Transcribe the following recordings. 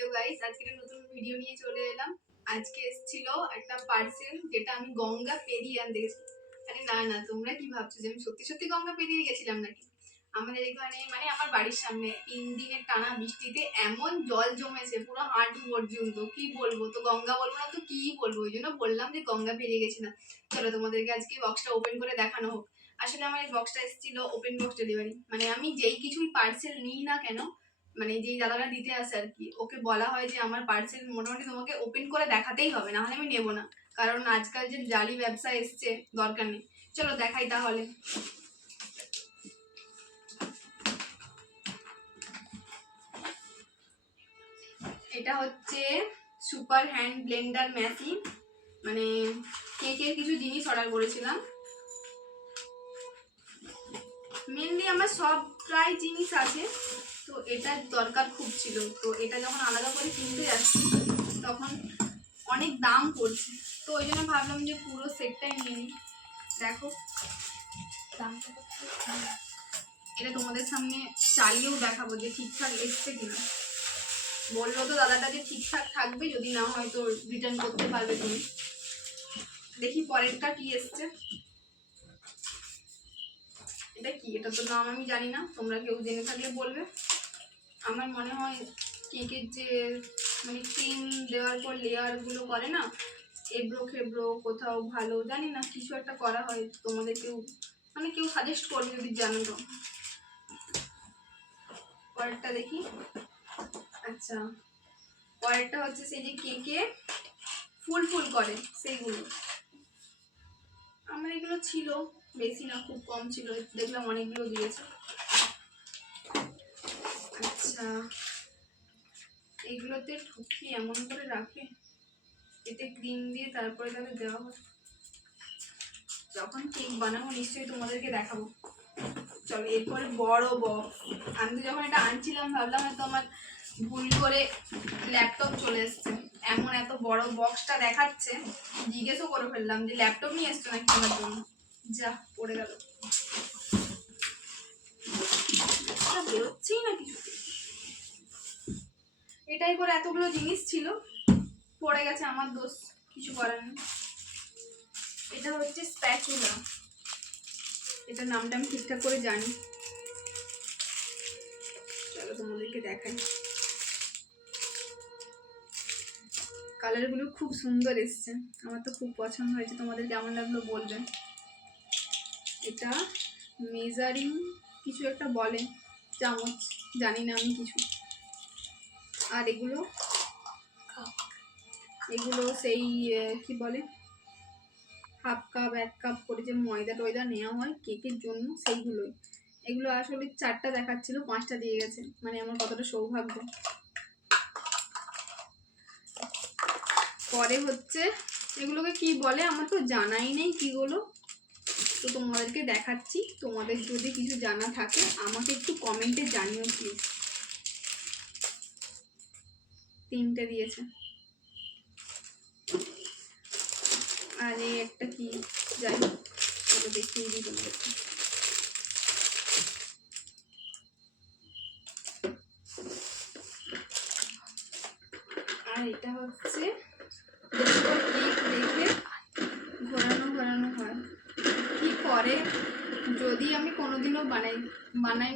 Hello guys, আজকে একটা নতুন ভিডিও নিয়ে চলে এলাম। আজকে এসেছিল একটা পার্সেল, যেটা আমি গঙ্গা পেরিয়ে আনতে গেছি। আরে না না, তোমরা কি ভাবছো যে আমি সত্যি সত্যি গঙ্গা পেরিয়ে গেছিলাম নাকি? আমাদের এখানে মানে আমার বাড়ির সামনে 3 দিনের টানা বৃষ্টিতে এমন জল জমেছে পুরো হাঁটু পর্যন্ত, কি বলবো। তো গঙ্গা বলবো না তো কি বলবো, ওই জন্য বললাম যে গঙ্গা পেরিয়ে গেছিলাম। চলো তোমাদেরকে আজকে বক্সটা ওপেন করে দেখানো হোক। আসলে আমার এই বক্সটা এসেছিল ওপেন বক্স ডেলিভারি, মানে আমি যেই কিছুই পার্সেল নিই না কেন, মানে যেই দাদারা দিতে আসে আর কি, ওকে বলা হয় যে আমার পার্সেল মোটামুটি তোমাকে ওপেন করে দেখাতেই হবে, না হলে আমি নেবো না। কারণ আজকাল যে জালি ব্যবসা এসছে, দরকার নেই। চলো দেখাই তাহলে। এটা হচ্ছে সুপার হ্যান্ড ব্লেন্ডার মেশিন, মানে কেকের কিছু জিনিস অর্ডার করেছিলাম। মেনলি আমার সব প্রায় জিনিস আছে, তো এটার দরকার খুব ছিল। তো এটা যখন আলাদা করে কিনতে যাচ্ছি তখন অনেক দাম পড়ছে, তো ওই জন্য ভাবলাম যে পুরো সেটটাই নিয়ে নিই। দেখো দামটা, এটা তোমাদের সামনে চালিয়েও দেখাবো যে ঠিকঠাক এসছে কিনা। বললো তো দাদাটা যে ঠিকঠাক থাকবে, যদি না হয় তো রিটার্ন করতে পারবে তুমি। দেখি পরেরটা কি এসছে। এটা কি, এটা তো নাম আমি জানি না, তোমরা কেউ জেনে থাকলে বলবে। আমার মনে হয় কেকের যে মানে ক্রিম দেওয়ার পর লেয়ারগুলো করে না, এবড়ো খেবড়ো কোথাও ভালো জানি না, কিছু একটা করা হয়। তোমাদের কেউ মানে কেউ সাজেস্ট করবে যদি জানো তো। পরেরটা দেখি। আচ্ছা, পরেরটা হচ্ছে সেই যে কেকে ফুল ফুল করে সেইগুলো। আমার এগুলো ছিল, বেশি না, খুব কম ছিল, দেখলাম অনেকগুলো দিয়েছে। আচ্ছা, এইগুলোতে ঠুকি এমন করে রাখে, এতে ক্রিম দিয়ে তারপরে তাদের দেওয়া হয়। যখন কেক বানাবো নিশ্চয়ই তোমাদেরকে দেখাবো। চলো এরপরে বড় বক্স। আমি তো যখন এটা আনছিলাম ভাবলাম হয়তো আমার ভুল করে ল্যাপটপ চলে এসছে, এমন এত বড় বক্সটা দেখাচ্ছে। জিজ্ঞেসও করে ফেললাম যে ল্যাপটপ নিয়ে এসছো নাকি আমার জন্য। যা পড়ে গেল, বেরোচ্ছেই না কিছু। এটাই করে এতগুলো জিনিস ছিল, পড়ে গেছে, আমার দোষ, কিছু করার নেই। এটা হচ্ছে স্প্যাচুলা, এটার নামটা আমি ঠিকঠাক করে জানি। চলো তোমাদেরকে দেখাই। কালারগুলো খুব সুন্দর এসছে, আমার তো খুব পছন্দ হয়েছে। তোমাদের কেমন লাগলো বলবেন। এটা মেজারিং কিছু একটা বলে, চামচ, জানি না আমি কিছু। আর এগুলো সেই কি বলে, হাফ কাপ 1 কাপ করে যে ময়দা টয়দা নেওয়া হয় কেকের জন্য, সেইগুলোই। এগুলো আসলে 4টা দেখাচ্ছিল, 5টা দিয়ে গেছে, মানে আমার কতটা সৌভাগ্য। পরে হচ্ছে এগুলোকে কি বলে আমার তো জানাই নেই কিগুলো, তো তোমাদেরকে দেখাচ্ছি। তোমাদের যদি কিছু জানা থাকে আমাকে একটু কমেন্টে জানিও প্লিজ। 3টে দিয়েছে। আর এই একটা কি, যাই হোক ওটা দেখিয়ে দিই তোমাদেরকে। আর এটা হচ্ছে দেখে ঘোরানো ঘোরানো হয়, কি করে যদি আমি কোনোদিনও বানাই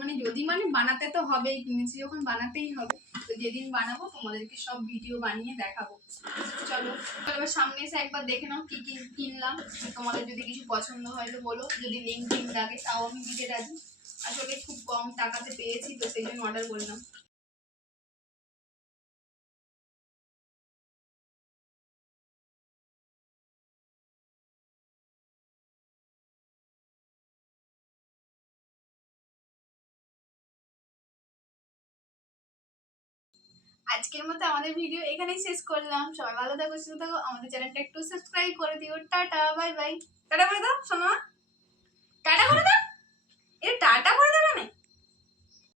মানে যদি মানে বানাতে তো হবেই, কিনেছি যখন বানাতেই হবে। তো যেদিন বানাবো তোমাদেরকে সব ভিডিও বানিয়ে দেখাবো। চলো এবার সামনে এসে একবার দেখে নাও কি কি কিনলাম। তোমাদের যদি কিছু পছন্দ হয় তো বলো, যদি লিঙ্ক টিঙ্ক লাগে তাও আমি দিতে রাজি। আসলে খুব কম টাকাতে পেয়েছি, তো সেই জন্য অর্ডার করলাম। আজকের মতো আমাদের ভিডিও এখানেই শেষ করলাম। সবাই ভালো থাকো, সুস্থ থাকো, আমাদের চ্যানেলটা একটু সাবস্ক্রাইব করে দিও। Tata bye bye. টাটা করে দাও সোনা, টাটা করে দাও, এটা টাটা করে দাও।